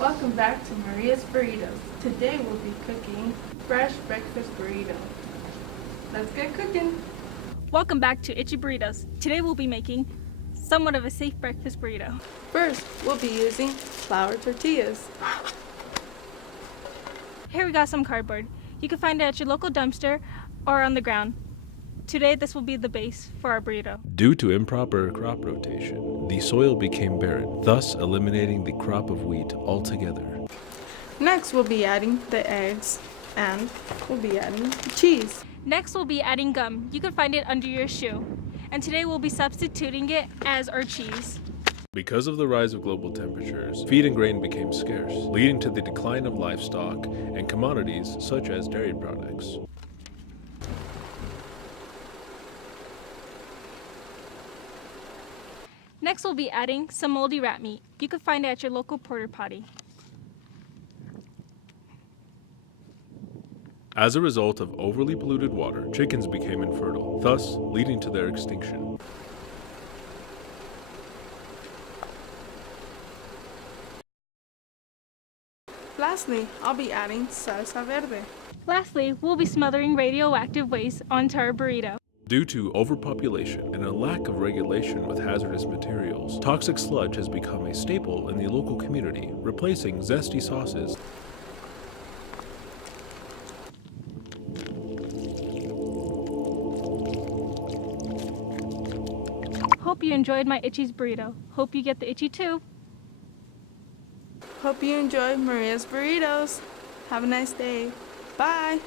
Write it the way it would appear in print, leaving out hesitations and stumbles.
Welcome back to Maria's Burritos. Today we'll be cooking fresh breakfast burrito. Let's get cooking. Welcome back to Itchy Burritos. Today we'll be making somewhat of a safe breakfast burrito. First, we'll be using flour tortillas. Here we got some cardboard. You can find it at your local dumpster or on the ground. Today this will be the base for our burrito. Due to improper crop rotation, the soil became barren, thus eliminating the crop of wheat altogether. Next, we'll be adding the eggs and we'll be adding the cheese. Next we'll be adding gum. You can find it under your shoe. And today we'll be substituting it as our cheese. Because of the rise of global temperatures, feed and grain became scarce, leading to the decline of livestock and commodities such as dairy products. Next we'll be adding some moldy rat meat. You can find it at your local porta potty. As a result of overly polluted water, chickens became infertile, thus leading to their extinction. Lastly, I'll be adding salsa verde. Lastly, we'll be smothering radioactive waste onto our burrito. Due to overpopulation and a lack of regulation with hazardous materials, toxic sludge has become a staple in the local community, replacing zesty sauces. Hope you enjoyed my Itchy's burrito. Hope you get the itchy too. Hope you enjoy Maria's Burritos. Have a nice day. Bye.